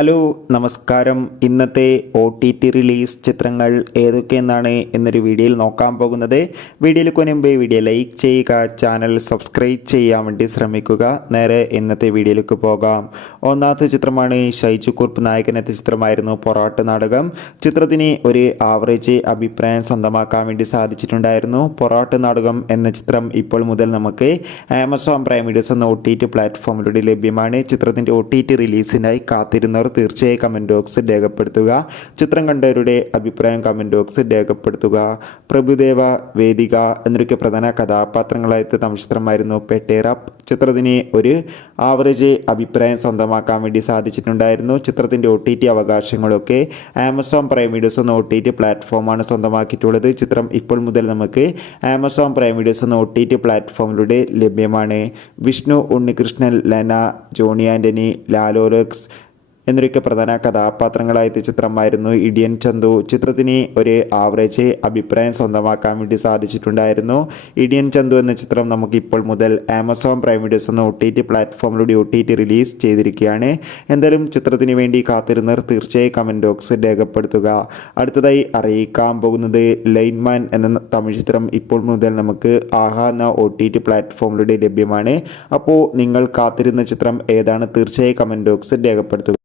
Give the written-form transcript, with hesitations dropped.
Hello നമസ്കാരം. ഇന്നത്തെ OTT release ചിത്രങ്ങൾ ഏതൊക്കെയെന്നാണ് എന്നൊരു വീഡിയോയിൽ നോക്കാൻ പോകുന്നത്. വീഡിയോയിലേക്ക് മുൻപ് വീഡിയോ ലൈക്ക് ചെയ്യുക, ചാനൽ സബ്സ്ക്രൈബ് ചെയ്യാൻ വേണ്ടി ശ്രമിക്കുക. നേരെ ഇന്നത്തെ വീഡിയോയിലേക്ക് പോകാം. ഒന്നാമത്തെ ചിത്രമാണ് ഷൈജു കുറുപ്പ് നായകനെത്തിയ ചിത്രമായിരുന്നു പൊറാട്ട് നാടകം. ചിത്രത്തിന് ഒരു ആവറേജ് അഭിപ്രായം സ്വന്തമാക്കാൻ വേണ്ടി സാധിച്ചിട്ടുണ്ടായിരുന്നു. പൊറാട്ട് നാടകം എന്ന ചിത്രം ഇപ്പോൾ മുതൽ നമുക്ക് ആമസോൺ പ്രൈം വീഡിയോസ് എന്ന OTT പ്ലാറ്റ്ഫോമിലൂടെ ലഭ്യമാണ്. ചിത്രത്തിൻ്റെ OTT റിലീസിനായി കാത്തിരുന്നവർ തീർച്ചയായും കമൻറ്റ് ബോക്സിൽ രേഖപ്പെടുത്തുക. ചിത്രം കണ്ടവരുടെ അഭിപ്രായം കമൻറ്റ് ബോക്സിൽ രേഖപ്പെടുത്തുക. പ്രഭുദേവ, വേദിക എന്നൊക്കെ പ്രധാന കഥാപാത്രങ്ങളായിട്ട് തമിഴ് ചിത്രമായിരുന്നു പെട്ടേറ. ചിത്രത്തിന് ഒരു ആവറേജ് അഭിപ്രായം സ്വന്തമാക്കാൻ വേണ്ടി സാധിച്ചിട്ടുണ്ടായിരുന്നു. ചിത്രത്തിൻ്റെ OTT അവകാശങ്ങളൊക്കെ ആമസോൺ പ്രൈം വീഡിയോസ് എന്ന OTT പ്ലാറ്റ്ഫോമാണ് സ്വന്തമാക്കിയിട്ടുള്ളത്. ചിത്രം ഇപ്പോൾ മുതൽ നമുക്ക് ആമസോൺ പ്രൈം വീഡിയോസ് എന്ന OTT പ്ലാറ്റ്ഫോമിലൂടെ ലഭ്യമാണ്. വിഷ്ണു ഉണ്ണികൃഷ്ണൻ, ലെന, ജോണി ആൻ്റണി, ലാലോലക്സ് എന്നൊക്കെ പ്രധാന കഥാപാത്രങ്ങളായ ചിത്രമായിരുന്നു ഇടിയൻ ചന്തു. ചിത്രത്തിന് ഒരു ആവറേജ് അഭിപ്രായം സ്വന്തമാക്കാൻ വേണ്ടി സാധിച്ചിട്ടുണ്ടായിരുന്നു. ഇടിയൻ ചന്തു എന്ന ചിത്രം നമുക്ക് ഇപ്പോൾ മുതൽ ആമസോൺ പ്രൈം വീഡിയോസ് എന്ന OTT പ്ലാറ്റ്ഫോമിലൂടെ OTT റിലീസ് ചെയ്തിരിക്കുകയാണ്. എന്തായാലും ചിത്രത്തിന് വേണ്ടി കാത്തിരുന്നവർ തീർച്ചയായും കമൻറ്റ് ബോക്സിൽ രേഖപ്പെടുത്തുക. അടുത്തതായി അറിയിക്കാൻ പോകുന്നത് ലൈൻമാൻ എന്ന തമിഴ് ചിത്രം ഇപ്പോൾ മുതൽ നമുക്ക് ആഹാ എന്ന OTT പ്ലാറ്റ്ഫോമിലൂടെ ലഭ്യമാണ്. അപ്പോൾ നിങ്ങൾ കാത്തിരുന്ന ചിത്രം ഏതാണ് തീർച്ചയായും കമൻറ്റ് ബോക്സിൽ രേഖപ്പെടുത്തുക.